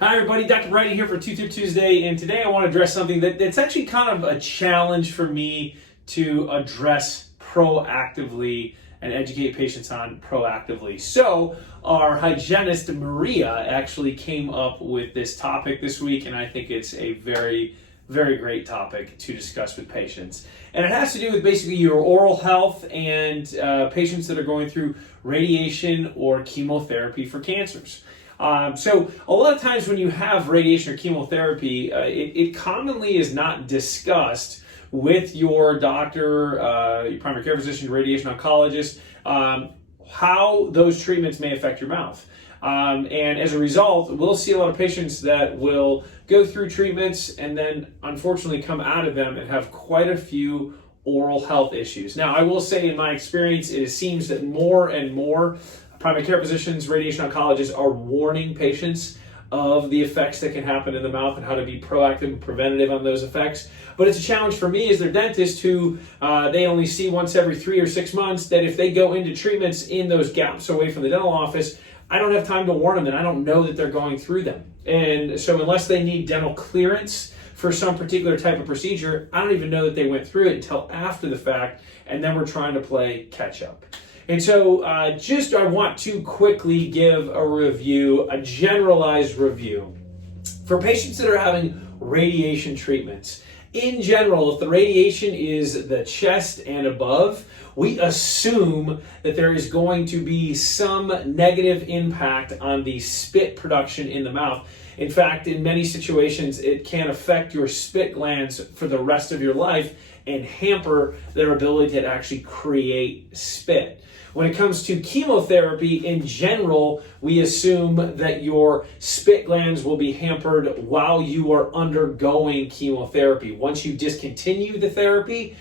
Hi everybody, Dr. Bryton here for Two-Tip Tuesday, and today I want to address something that's actually kind of a challenge for me to address proactively and educate patients on proactively. So our hygienist Maria actually came up with this topic this week, and I think it's a very great topic to discuss with patients. And it has to do with basically your oral health and patients that are going through radiation or chemotherapy for cancers. So a lot of times when you have radiation or chemotherapy, it commonly is not discussed with your doctor, your primary care physician, radiation oncologist, how those treatments may affect your mouth. And as a result, we'll see a lot of patients that will go through treatments and then unfortunately come out of them and have quite a few oral health issues. Now, I will say in my experience, it seems that more and more primary care physicians, radiation oncologists are warning patients of the effects that can happen in the mouth and how to be proactive and preventative on those effects. But it's a challenge for me as their dentist who they only see once every 3 or 6 months, that if they go into treatments in those gaps away from the dental office, I don't have time to warn them and I don't know that they're going through them. And so unless they need dental clearance for some particular type of procedure, I don't even know that they went through it until after the fact, and then we're trying to play catch up. And so I want to quickly give a review, a generalized review. For patients that are having radiation treatments, in general, if the radiation is the chest and above, we assume that there is going to be some negative impact on the spit production in the mouth. In fact, in many situations, it can affect your spit glands for the rest of your life and hamper their ability to actually create spit. When it comes to chemotherapy, in general, we assume that your spit glands will be hampered while you are undergoing chemotherapy. Once you discontinue the therapy,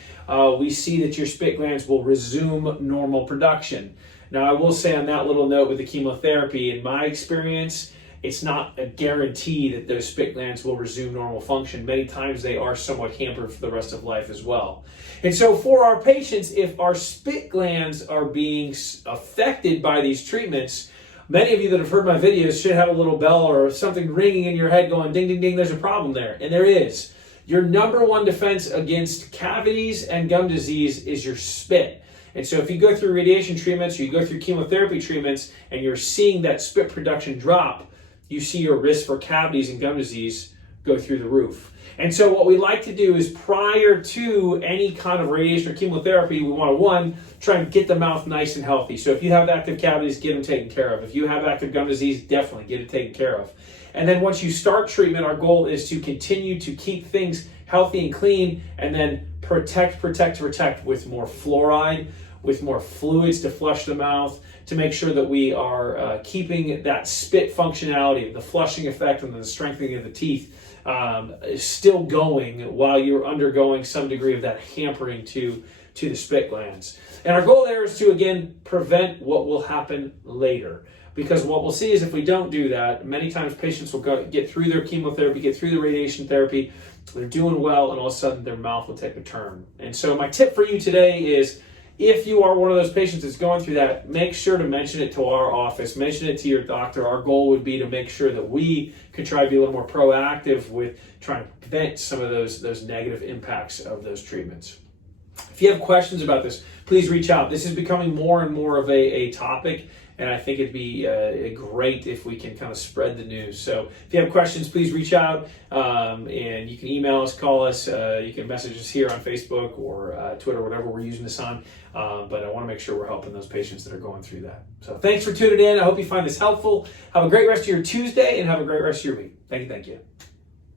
we see that your spit glands will resume normal production. Now, I will say on that little note with the chemotherapy, in my experience, it's not a guarantee that those spit glands will resume normal function. Many times they are somewhat hampered for the rest of life as well. And so for our patients, if our spit glands are being affected by these treatments, many of you that have heard my videos should have a little bell or something ringing in your head going ding, ding, ding, there's a problem there. And there is. Your number one defense against cavities and gum disease is your spit. And so if you go through radiation treatments or you go through chemotherapy treatments and you're seeing that spit production drop, you see your risk for cavities and gum disease go through the roof. And so what we like to do is prior to any kind of radiation or chemotherapy, we want to, one, try and get the mouth nice and healthy. So if you have active cavities, get them taken care of. If you have active gum disease, definitely get it taken care of. And then once you start treatment, our goal is to continue to keep things healthy and clean, and then protect with more fluoride, with more fluids to flush the mouth, to make sure that we are keeping that spit functionality, the flushing effect and the strengthening of the teeth still going while you're undergoing some degree of that hampering to the spit glands. And our goal there is to, again, prevent what will happen later. Because what we'll see is if we don't do that, many times patients will get through their chemotherapy, get through the radiation therapy, they're doing well, and all of a sudden their mouth will take a turn. And so my tip for you today is, if you are one of those patients that's going through that, make sure to mention it to our office, mention it to your doctor. Our goal would be to make sure that we can try to be a little more proactive with trying to prevent some of those negative impacts of those treatments. If you have questions about this, please reach out. This is becoming more and more of a topic, and I think it'd be great if we can kind of spread the news. So if you have questions, please reach out, and you can email us, call us, you can message us here on Facebook or Twitter, whatever we're using this on. But I want to make sure we're helping those patients that are going through that. So thanks for tuning in. I hope you find this helpful. Have a great rest of your Tuesday, and have a great rest of your week. Thank you.